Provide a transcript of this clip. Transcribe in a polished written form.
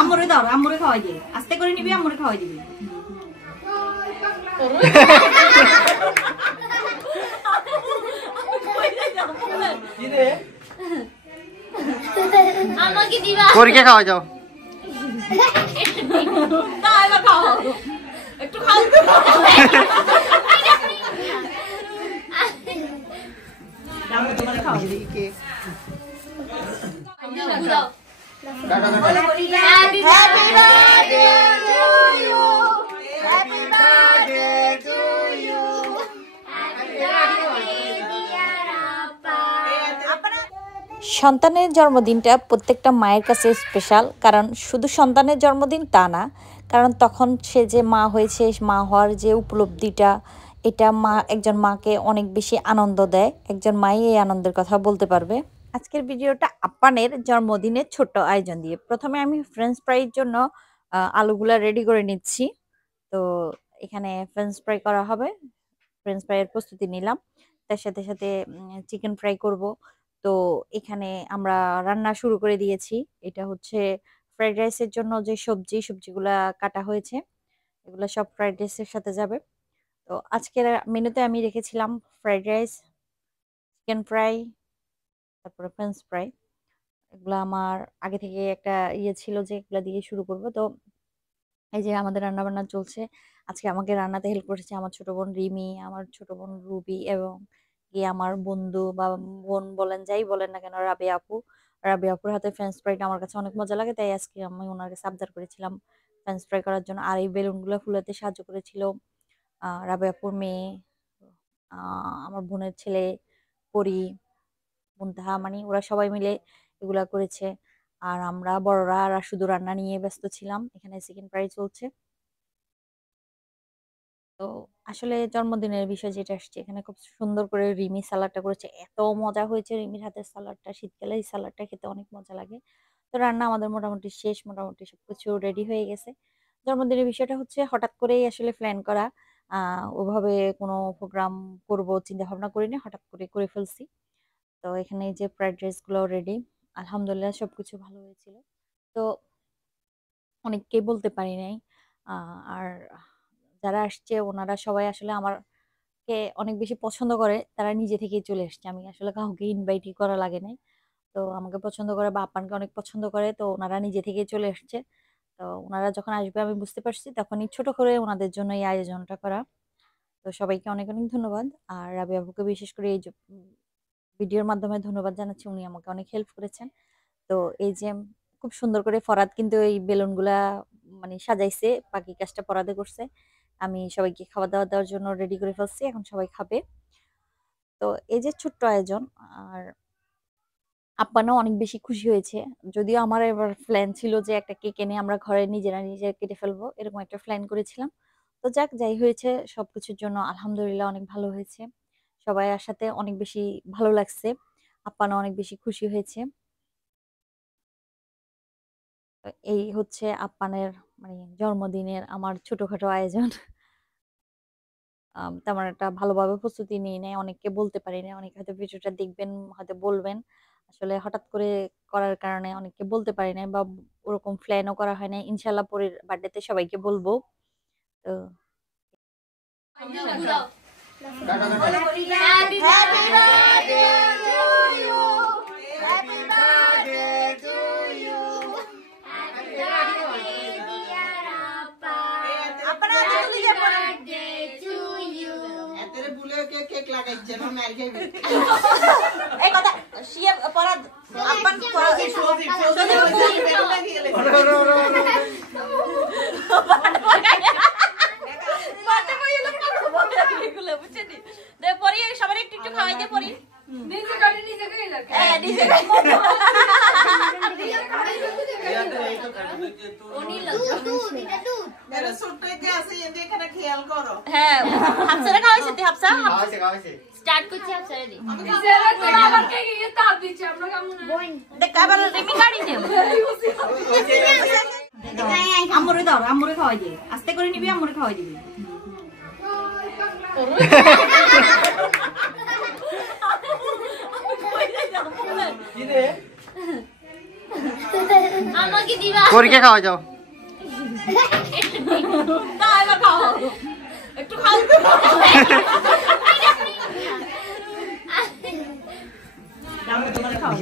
আম্মুরে ধর, আম্মুরে খাওয়াই দে, আস্তে করে নিবি, আম্মুরে খাওয়াই দিবি। পরীক্ষা খাওয়া যাও একটু খাও সন্তানের জন্মদিনটা প্রত্যেকটা মায়ের কাছে স্পেশাল, কারণ শুধু সন্তানের জন্মদিন তা না, কারণ তখন সে যে মা হয়েছে, মা হওয়ার যে উপলব্ধিটা, এটা একজন মাকে অনেক বেশি আনন্দ দেয়। একজন মাই এই আনন্দের কথা বলতে পারবে। আজকের ভিডিওটা আপ্পানের জন্মদিনের ছোট্ট আয়োজন দিয়ে। প্রথমে আমি ফ্রেঞ্চ ফ্রাইয়ের জন্য আলুগুলা রেডি করে নিচ্ছি। তো এখানে ফ্রেঞ্চ ফ্রাই করা হবে, ফ্রেঞ্চ ফ্রাইয়ের প্রস্তুতি নিলাম। তার সাথে সাথে চিকেন ফ্রাই করব। তো এখানে আমরা রান্না শুরু করে দিয়েছি। এটা হচ্ছে ফ্রাইড রাইসের জন্য যে সবজিগুলা কাটা হয়েছে, এগুলো সব ফ্রাইড রাইসের সাথে যাবে। তো আজকের মেনুতে আমি রেখেছিলাম ফ্রাইড রাইস, চিকেন ফ্রাই, তারপরে ফ্রেঞ্চ ফ্রাই। এগুলো আমার আগে থেকে একটা ছিল যে এগুলা দিয়ে শুরু করব। তো এই যে আমাদের রান্না বান্না চলছে। আজকে আমাকে রান্নাতে হেল্প করেছে আমার ছোট বোন রিমি, আমার ছোট বোন রুবি, এবং আমার বন্ধু বা বোন বলেন, যাই বলেন না কেন, রাবিয়া আপু। রাবিয়া আপুর হাতে ফ্রেঞ্চ ফ্রাইটা আমার কাছে অনেক মজা লাগে, তাই আজকে আমি ওনার কাছে আবদার করেছিলাম ফ্রেঞ্চ ফ্রাই করার জন্য। আর এই বেলুনগুলো ফুলাতে সাহায্য করেছিল রাবিয়া আপুর মেয়ে, আমার বোনের ছেলে পরি, মুনতাহা, মানে ওরা সবাই মিলে এগুলা করেছে। আর আমরা বড়রা আর শুধু রান্না নিয়ে ব্যস্ত ছিলাম। এখানে চিকেন ফ্রাই চলছে। তো আসলে জন্মদিনের বিষয় যেটা আসছে, এখানে খুব সুন্দর করে রিমি সালাডটা করেছে, এত মজা হয়েছে রিমির হাতের সালাডটা। শীতকালে এই সালাডটা খেতে অনেক মজা লাগে। তো রান্না আমাদের মোটামুটি শেষ, মোটামুটি সবকিছু রেডি হয়ে গেছে। জন্মদিনের বিষয়টা হচ্ছে হঠাৎ করেই আসলে প্ল্যান করা, ওভাবে কোনো প্রোগ্রাম করব চিন্তা ভাবনা করিনি, হঠাৎ করে করে ফেলছি। তো এখানে যে ফ্রাইড রাইস গুলো রেডি, আলহামদুলিল্লাহ সবকিছু ভালো হয়েছিল। তো অনেককেই বলতে পারি নাই। আর যারা আসছে ওনারা সবাই আসলে আমারকে অনেক বেশি পছন্দ করে, তারা নিজে থেকেই চলে আসছে। আমি আসলে কাউকে ইনভাইটই করা লাগে নাই। তো আমাকে পছন্দ করে বা আপ্পানকে অনেক পছন্দ করে, তো ওনারা নিজে থেকেই চলে আসছে। তো ওনারা যখন আসবে আমি বুঝতে পারছি, তখনই ছোট করে ওনাদের জন্য এই আয়োজনটা করা। তো সবাইকে অনেক অনেক ধন্যবাদ। আর রাবি আপুকে বিশেষ করে এই ভিডিওর মাধ্যমে ধন্যবাদ জানাচ্ছি, উনি আমাকে অনেক হেল্প করেছেন। তো এই যে খুব সুন্দর করে ফরাদ কিন্তু এই বেলুনগুলা মানে সাজাইছে, বাকি কাজটা ফরাদে করছে। আমি সবাইকে খাওয়া দাওয়া দেওয়ার জন্য রেডি করে ফেলছি, এখন সবাই খাবে। তো এই যে ছোট্ট আয়োজন, আর আপ্পানও অনেক বেশি খুশি হয়েছে। যদিও আমার এবার প্ল্যান ছিল যে একটা কেক এনে আমরা ঘরে নিজেরা কেটে ফেলবো, এরকম একটা প্ল্যান করেছিলাম। তো যাই হয়েছে, সবকিছুর জন্য আলহামদুলিল্লাহ অনেক ভালো হয়েছে। সবাই সাথে অনেক বেশি ভালো লাগছে, আপ্পানও অনেক বেশি খুশি হয়েছে। এই হচ্ছে আপ্পানের মানে জন্মদিনের আমার ছোটখাটো আয়োজন। তেমন একটা ভালোভাবে প্রস্তুতি নিয়ে নেয়, অনেককে বলতে পারি না। অনেকে হয়তো ভিডিওটা দেখবেন, হয়তো বলবেন আসলে হঠাৎ করে করার কারণে অনেককে বলতে পারি না, বা ওরকম প্ল্যানও করা হয় না। ইনশাল্লাহ পরের বার্থডেতে সবাইকে বলবো। তো সবার একটু একটু খাওয়াই দিয়ে পরি হ্যাঁ, হাফসারা খাওয়াইছে তুই? হাফসা স্টার্ট করছি, হাফসারা দি দেখ আবার রিমি গাড়ি দেব। আম্মুরে ধর, আম্মুরে খাওয়াই দে, আস্তে করে নিবি, আম্মুরে খাওয়াই দিবি। আমাকে দিবা পরীকে খাওয়া যাও তাই বা খাও একটু খাও দাম তোমার খাও